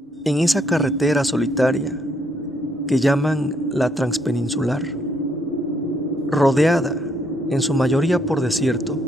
En esa carretera solitaria que llaman la Transpeninsular, rodeada en su mayoría por desierto,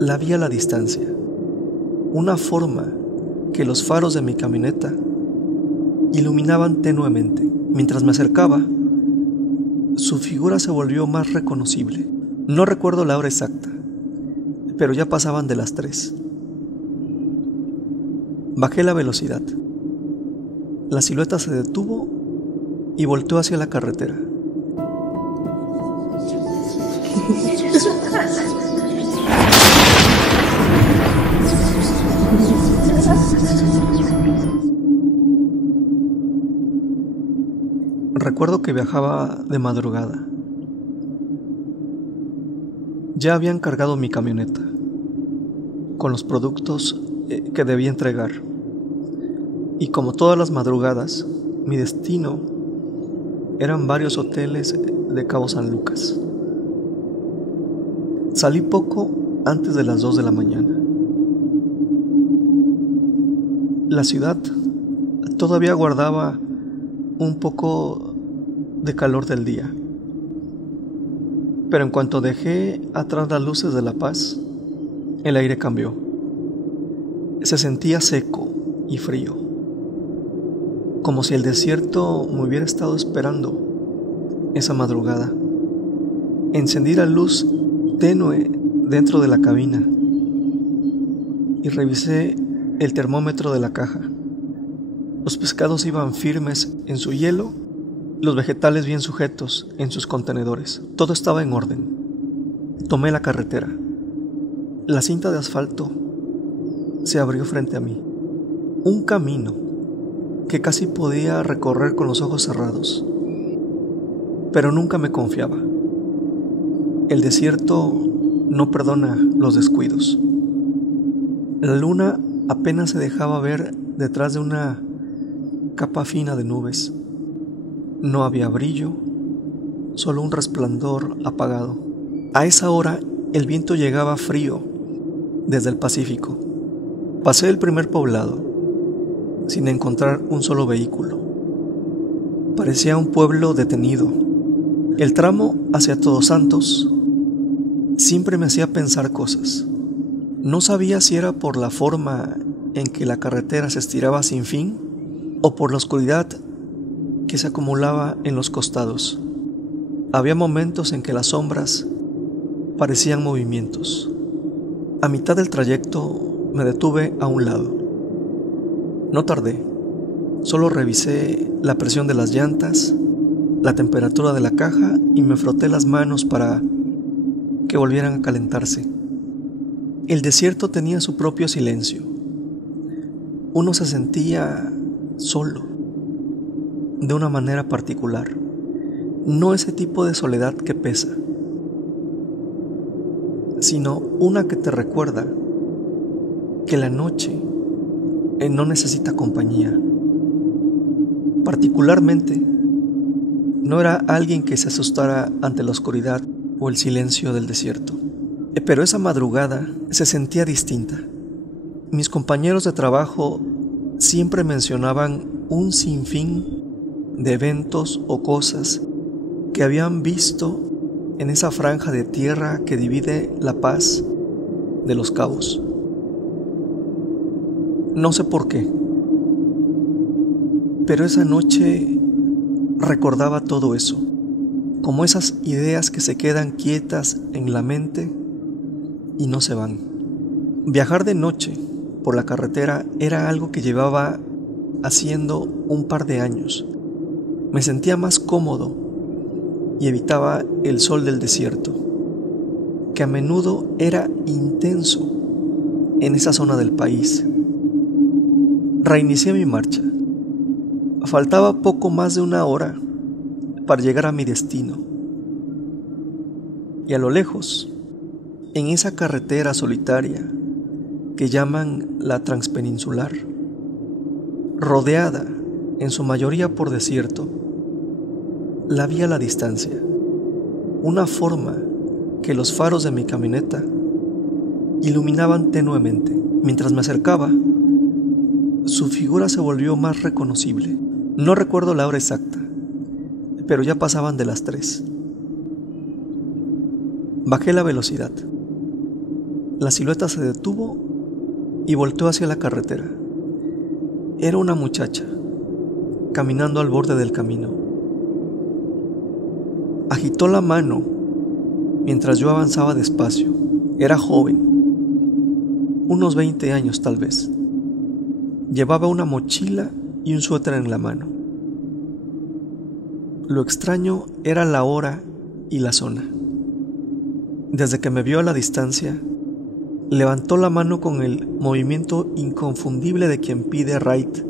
la vi a la distancia, una forma que los faros de mi camioneta iluminaban tenuemente. Mientras me acercaba, su figura se volvió más reconocible. No recuerdo la hora exacta, pero ya pasaban de las 3. Bajé la velocidad. La silueta se detuvo y volteó hacia la carretera. Recuerdo que viajaba de madrugada. Ya habían cargado mi camioneta con los productos que debía entregar. Y como todas las madrugadas, mi destino eran varios hoteles de Cabo San Lucas. Salí poco antes de las 2 de la mañana. La ciudad todavía guardaba un poco de calor del día, pero en cuanto dejé atrás las luces de La Paz, el aire cambió. Se sentía seco y frío, como si el desierto me hubiera estado esperando esa madrugada. Encendí la luz tenue dentro de la cabina y revisé el termómetro de la caja. Los pescados iban firmes en su hielo, los vegetales bien sujetos en sus contenedores. Todo estaba en orden. Tomé la carretera. La cinta de asfalto se abrió frente a mí. Un camino que casi podía recorrer con los ojos cerrados. Pero nunca me confiaba. El desierto no perdona los descuidos. La luna apenas se dejaba ver detrás de una capa fina de nubes. No había brillo, solo un resplandor apagado. A esa hora el viento llegaba frío desde el Pacífico. Pasé el primer poblado sin encontrar un solo vehículo. Parecía un pueblo detenido. El tramo hacia Todos Santos siempre me hacía pensar cosas. No sabía si era por la forma en que la carretera se estiraba sin fin o por la oscuridad que se acumulaba en los costados. Había momentos en que las sombras parecían movimientos. A mitad del trayecto me detuve a un lado. No tardé, solo revisé la presión de las llantas, la temperatura de la caja y me froté las manos para que volvieran a calentarse. El desierto tenía su propio silencio. Uno se sentía solo, de una manera particular, no ese tipo de soledad que pesa, sino una que te recuerda que la noche no necesita compañía. Particularmente, no era alguien que se asustara ante la oscuridad o el silencio del desierto. Pero esa madrugada se sentía distinta. Mis compañeros de trabajo siempre mencionaban un sinfín de eventos o cosas que habían visto en esa franja de tierra que divide La Paz de Los Cabos. No sé por qué, pero esa noche recordaba todo eso, como esas ideas que se quedan quietas en la mente y no se van. Viajar de noche por la carretera era algo que llevaba haciendo un par de años. Me sentía más cómodo y evitaba el sol del desierto, que a menudo era intenso en esa zona del país. Reinicié mi marcha. Faltaba poco más de una hora para llegar a mi destino. Y a lo lejos, en esa carretera solitaria que llaman la Transpeninsular, rodeada en su mayoría por desierto, la vi a la distancia, una forma que los faros de mi camioneta iluminaban tenuemente. Mientras me acercaba, Su figura se volvió más reconocible. No recuerdo la hora exacta, pero ya pasaban de las 3. Bajé la velocidad. La silueta se detuvo y volteó hacia la carretera. Era una muchacha, caminando al borde del camino. Agitó la mano mientras yo avanzaba despacio. Era joven, unos 20 años tal vez. Llevaba una mochila y un suéter en la mano. Lo extraño era la hora y la zona. Desde que me vio a la distancia, levantó la mano con el movimiento inconfundible de quien pide ride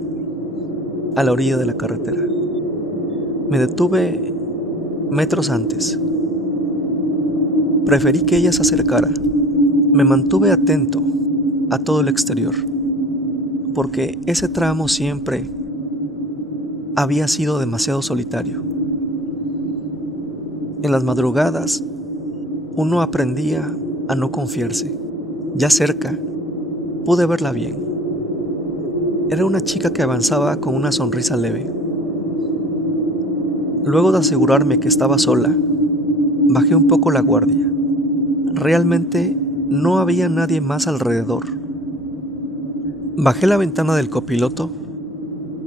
a la orilla de la carretera. Me detuve metros antes. Preferí que ella se acercara. Me mantuve atento a todo el exterior, porque ese tramo siempre había sido demasiado solitario. En las madrugadas, uno aprendía a no confiarse. Ya cerca, pude verla bien. Era una chica que avanzaba con una sonrisa leve. Luego de asegurarme que estaba sola, bajé un poco la guardia. Realmente no había nadie más alrededor. Bajé la ventana del copiloto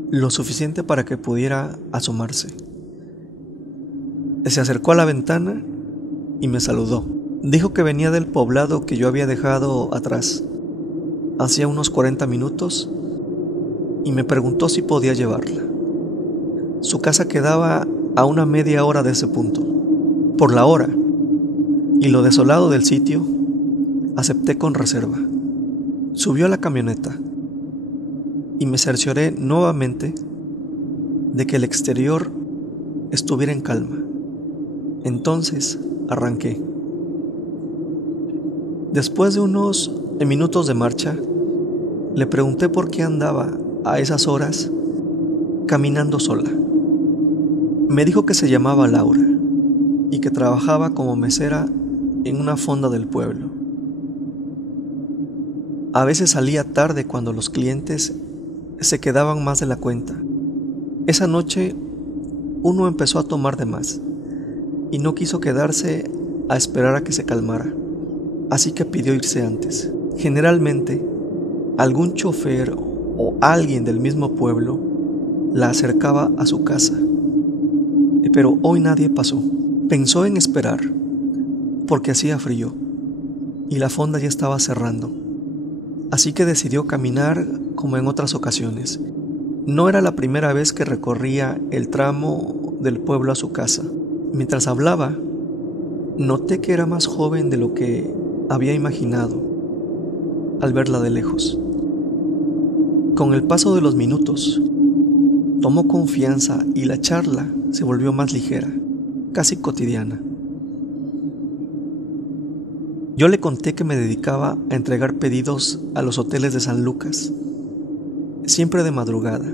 lo suficiente para que pudiera asomarse. Se acercó a la ventana y me saludó. Dijo que venía del poblado que yo había dejado atrás hacía unos 40 minutos y me preguntó si podía llevarla. Su casa quedaba a una media hora de ese punto. Por la hora y lo desolado del sitio, acepté con reserva. Subió a la camioneta y me cercioré nuevamente de que el exterior estuviera en calma. Entonces arranqué. Después de unos minutos de marcha, le pregunté por qué andaba a esas horas caminando sola. Me dijo que se llamaba Laura y que trabajaba como mesera en una fonda del pueblo. A veces salía tarde cuando los clientes se quedaban más de la cuenta. Esa noche uno empezó a tomar de más y no quiso quedarse a esperar a que se calmara, así que pidió irse antes. Generalmente, algún chofer o alguien del mismo pueblo la acercaba a su casa, pero hoy nadie pasó. Pensó en esperar, porque hacía frío y la fonda ya estaba cerrando, así que decidió caminar como en otras ocasiones. No era la primera vez que recorría el tramo del pueblo a su casa. Mientras hablaba, noté que era más joven de lo que había imaginado al verla de lejos. Con el paso de los minutos, tomó confianza y la charla se volvió más ligera, casi cotidiana. Yo le conté que me dedicaba a entregar pedidos a los hoteles de San Lucas, siempre de madrugada,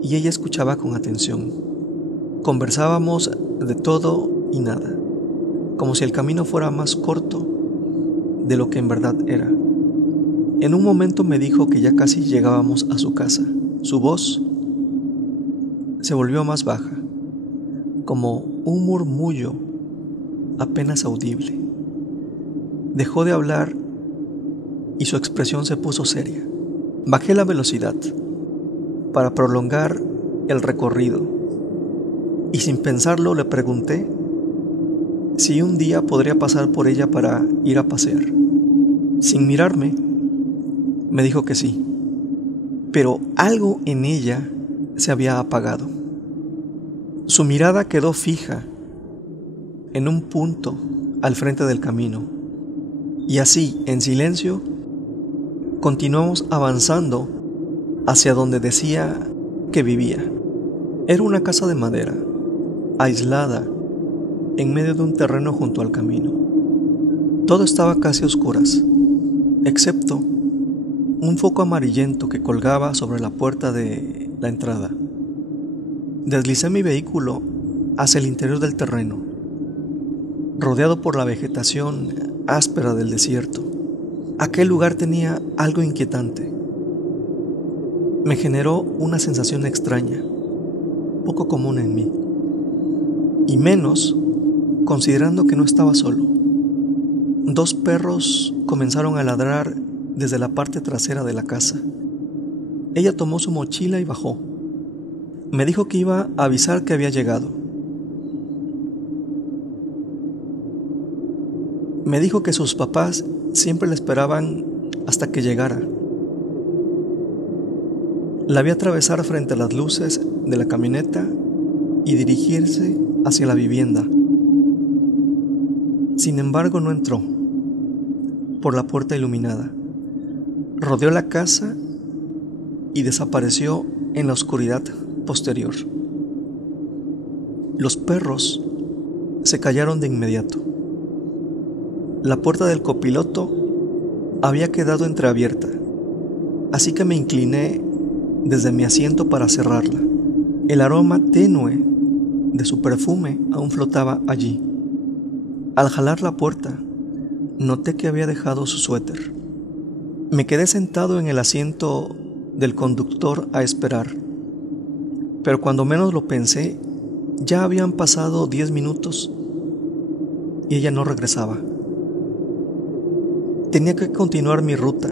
y ella escuchaba con atención. Conversábamos de todo y nada, como si el camino fuera más corto de lo que en verdad era. En un momento me dijo que ya casi llegábamos a su casa. Su voz se volvió más baja, como un murmullo apenas audible. Dejó de hablar y su expresión se puso seria. Bajé la velocidad para prolongar el recorrido y sin pensarlo le pregunté si un día podría pasar por ella para ir a pasear. Sin mirarme, me dijo que sí, pero algo en ella se había apagado. Su mirada quedó fija en un punto al frente del camino, y así, en silencio, continuamos avanzando hacia donde decía que vivía. Era una casa de madera, aislada, en medio de un terreno junto al camino. Todo estaba casi a oscuras, excepto un foco amarillento que colgaba sobre la puerta de la entrada. Deslicé mi vehículo hacia el interior del terreno, rodeado por la vegetación áspera del desierto. Aquel lugar tenía algo inquietante. me generó una sensación extraña, poco común en mí, y menos considerando que no estaba solo. 2 perros comenzaron a ladrar desde la parte trasera de la casa. Ella tomó su mochila y bajó. Me dijo que iba a avisar que había llegado. Me dijo que sus papás siempre la esperaban hasta que llegara. La vi atravesar frente a las luces de la camioneta y dirigirse hacia la vivienda. Sin embargo, no entró por la puerta iluminada. Rodeó la casa y desapareció en la oscuridad posterior. Los perros se callaron de inmediato. La puerta del copiloto había quedado entreabierta, así que me incliné desde mi asiento para cerrarla. El aroma tenue de su perfume aún flotaba allí. Al jalar la puerta, noté que había dejado su suéter. Me quedé sentado en el asiento del conductor a esperar, pero cuando menos lo pensé, ya habían pasado 10 minutos y ella no regresaba. Tenía que continuar mi ruta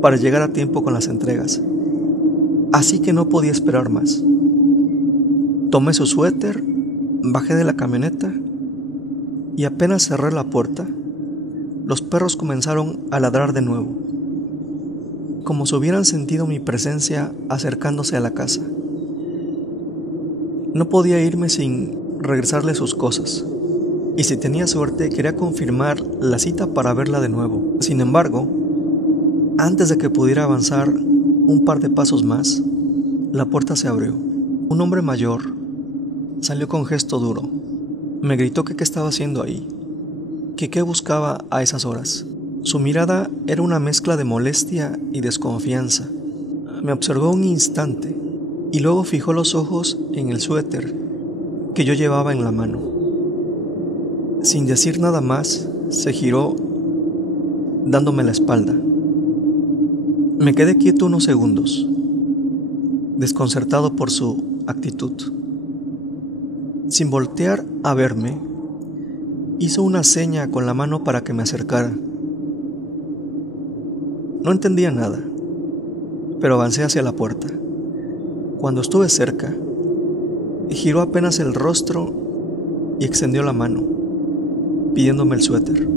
para llegar a tiempo con las entregas, así que no podía esperar más. Tomé su suéter, bajé de la camioneta y apenas cerré la puerta, los perros comenzaron a ladrar de nuevo, como si hubieran sentido mi presencia acercándose a la casa. No podía irme sin regresarle sus cosas, y si tenía suerte quería confirmar la cita para verla de nuevo. Sin embargo, antes de que pudiera avanzar un par de pasos más, la puerta se abrió. Un hombre mayor salió con gesto duro. Me gritó que qué estaba haciendo ahí, que qué buscaba a esas horas. Su mirada era una mezcla de molestia y desconfianza. Me observó un instante y luego fijó los ojos en el suéter que yo llevaba en la mano. Sin decir nada más, se giró dándome la espalda. Me quedé quieto unos segundos, desconcertado por su actitud. Sin voltear a verme, hizo una seña con la mano para que me acercara. No entendía nada, pero avancé hacia la puerta. Cuando estuve cerca, giró apenas el rostro y extendió la mano, pidiéndome el suéter.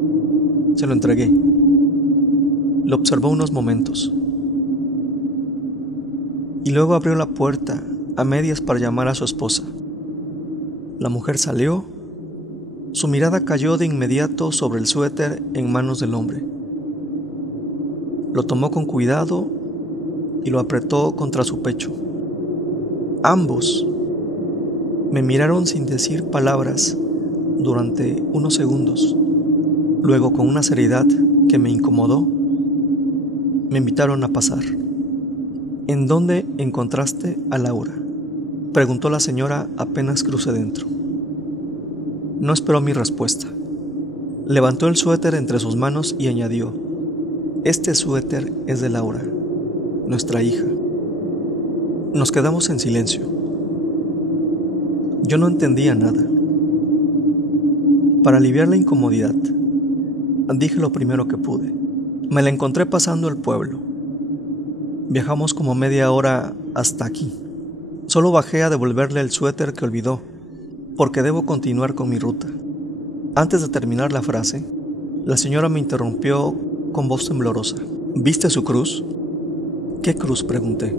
Se lo entregué. Lo observó unos momentos y luego abrió la puerta a medias para llamar a su esposa. La mujer salió. Su mirada cayó de inmediato sobre el suéter en manos del hombre. Lo tomó con cuidado y lo apretó contra su pecho. Ambos me miraron sin decir palabras durante unos segundos. Luego, con una seriedad que me incomodó, me invitaron a pasar. ¿En dónde encontraste a Laura?, preguntó la señora apenas crucé dentro. No esperó mi respuesta. Levantó el suéter entre sus manos y añadió: este suéter es de Laura, nuestra hija. Nos quedamos en silencio. Yo no entendía nada. Para aliviar la incomodidad, dije lo primero que pude. Me la encontré pasando el pueblo. Viajamos como media hora hasta aquí. Solo bajé a devolverle el suéter que olvidó, porque debo continuar con mi ruta. Antes de terminar la frase, la señora me interrumpió con voz temblorosa. ¿Viste su cruz? ¿Qué cruz?, pregunté.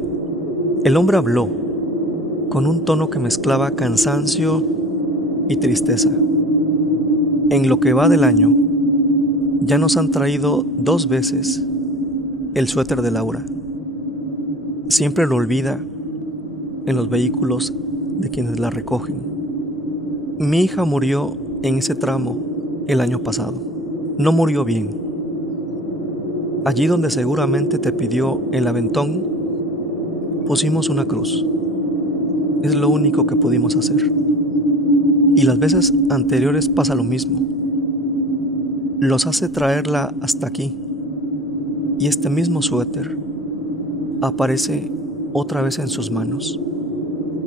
El hombre habló con un tono que mezclaba cansancio y tristeza. En lo que va del año, ya nos han traído 2 veces el suéter de Laura. Siempre lo olvida en los vehículos de quienes la recogen. Mi hija murió en ese tramo el año pasado. No murió bien. Allí donde seguramente te pidió el aventón, pusimos una cruz. Es lo único que pudimos hacer. Y las veces anteriores pasa lo mismo. Los hace traerla hasta aquí. Y este mismo suéter aparece otra vez en sus manos.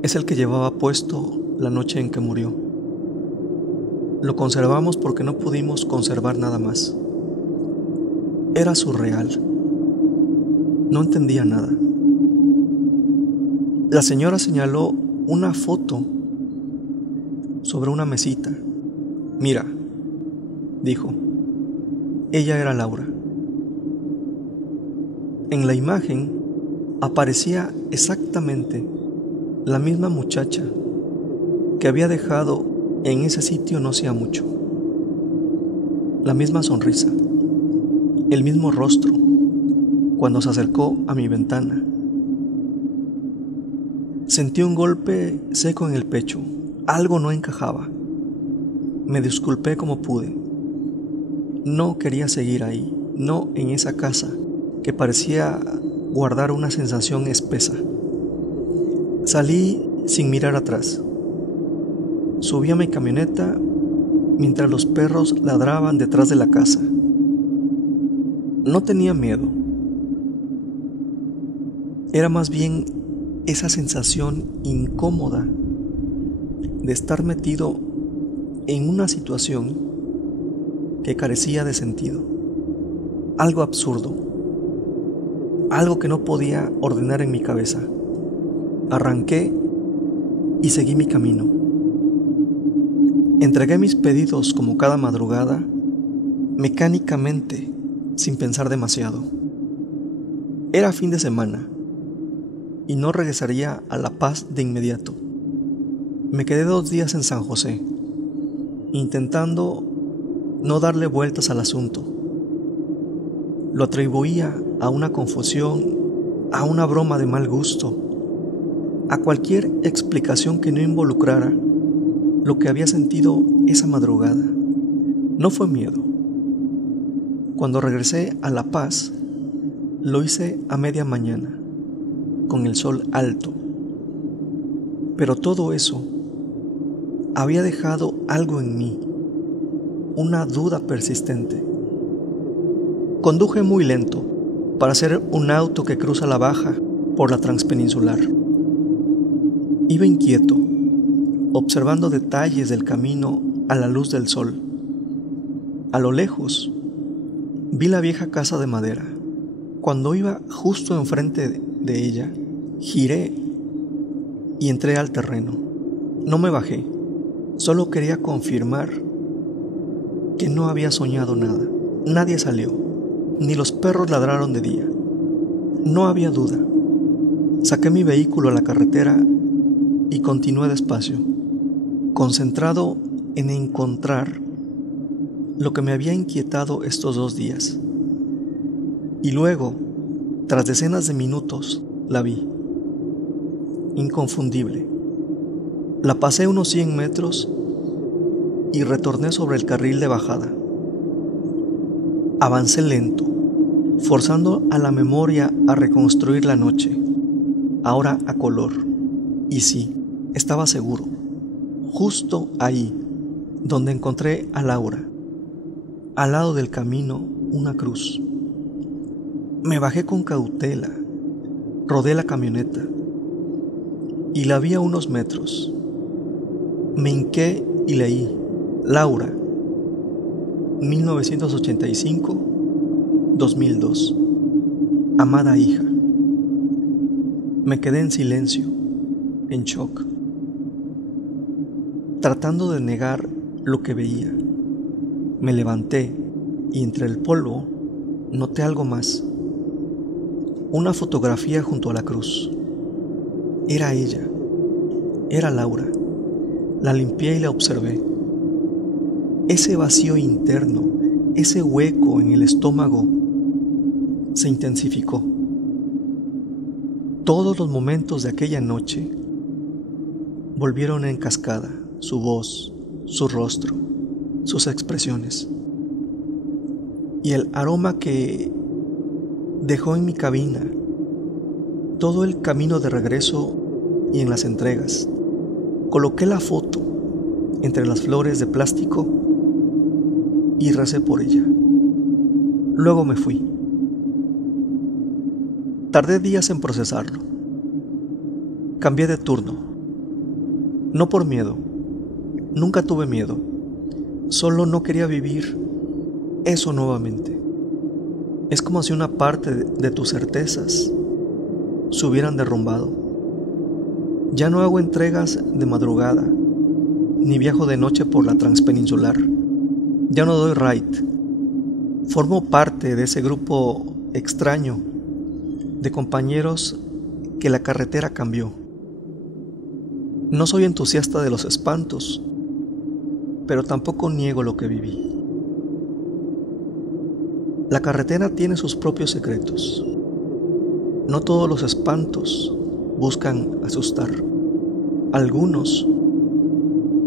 Es el que llevaba puesto la noche en que murió. Lo conservamos porque no pudimos conservar nada más. Era surreal. No entendía nada. La señora señaló una foto sobre una mesita. Mira, dijo. Ella era Laura. En la imagen aparecía exactamente la misma muchacha que había dejado en ese sitio no hacía mucho. La misma sonrisa, el mismo rostro cuando se acercó a mi ventana. Sentí un golpe seco en el pecho. Algo no encajaba. Me disculpé como pude. No quería seguir ahí, no en esa casa que parecía guardar una sensación espesa. Salí sin mirar atrás. Subí a mi camioneta mientras los perros ladraban detrás de la casa. No tenía miedo. Era más bien esa sensación incómoda de estar metido en una situación que carecía de sentido. Algo absurdo. Algo que no podía ordenar en mi cabeza. Arranqué y seguí mi camino. Entregué mis pedidos como cada madrugada, mecánicamente, sin pensar demasiado. Era fin de semana y no regresaría a La Paz de inmediato. Me quedé 2 días en San José, intentando no darle vueltas al asunto. Lo atribuía a una confusión, a una broma de mal gusto, a cualquier explicación que no involucrara lo que había sentido esa madrugada. No fue miedo. Cuando regresé a La Paz, lo hice a media mañana, con el sol alto. Pero todo eso había dejado algo en mí, una duda persistente. Conduje muy lento para ser un auto que cruza la baja por la transpeninsular. Iba inquieto, observando detalles del camino a la luz del sol. A lo lejos, vi la vieja casa de madera. Cuando iba justo enfrente de ella, giré y entré al terreno. No me bajé, solo quería confirmar que no había soñado nada. Nadie salió, ni los perros ladraron de día. No había duda. Saqué mi vehículo a la carretera y continué despacio, concentrado en encontrar lo que me había inquietado estos 2 días. Y luego, tras decenas de minutos, la vi. Inconfundible. La pasé unos 100 metros y retorné sobre el carril de bajada. Avancé lento, forzando a la memoria a reconstruir la noche, ahora a color. Y sí, estaba seguro, justo ahí, donde encontré a Laura, al lado del camino, una cruz. Me bajé con cautela, rodé la camioneta y la vi a unos metros. Me hinqué y leí: Laura, 1985-2002. Amada hija. Me quedé en silencio, en shock, tratando de negar lo que veía. Me levanté y entre el polvo noté algo más. Una fotografía junto a la cruz. Era ella. Era Laura. La limpié y la observé. Ese vacío interno, ese hueco en el estómago, se intensificó. Todos los momentos de aquella noche volvieron en cascada: su voz, su rostro, sus expresiones. Y el aroma que dejó en mi cabina, todo el camino de regreso y en las entregas. Coloqué la foto entre las flores de plástico y recé por ella. Luego me fui. Tardé días en procesarlo. Cambié de turno. No por miedo. Nunca tuve miedo. Solo no quería vivir eso nuevamente. Es como si una parte de tus certezas se hubieran derrumbado. Ya no hago entregas de madrugada, ni viajo de noche por la transpeninsular. Ya no doy ride. Formo parte de ese grupo extraño de compañeros que la carretera cambió. No soy entusiasta de los espantos, pero tampoco niego lo que viví. La carretera tiene sus propios secretos. No todos los espantos buscan asustar. Algunos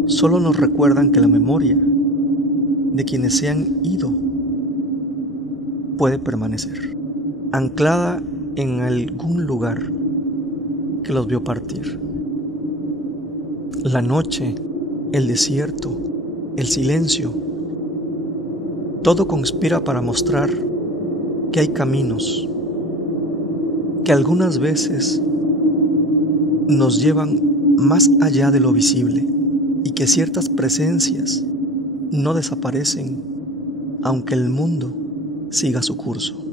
solo nos recuerdan que la memoria de quienes se han ido puede permanecer, anclada en algún lugar que los vio partir. La noche, el desierto, el silencio, todo conspira para mostrar que hay caminos que algunas veces nos llevan más allá de lo visible y que ciertas presencias no desaparecen aunque el mundo siga su curso.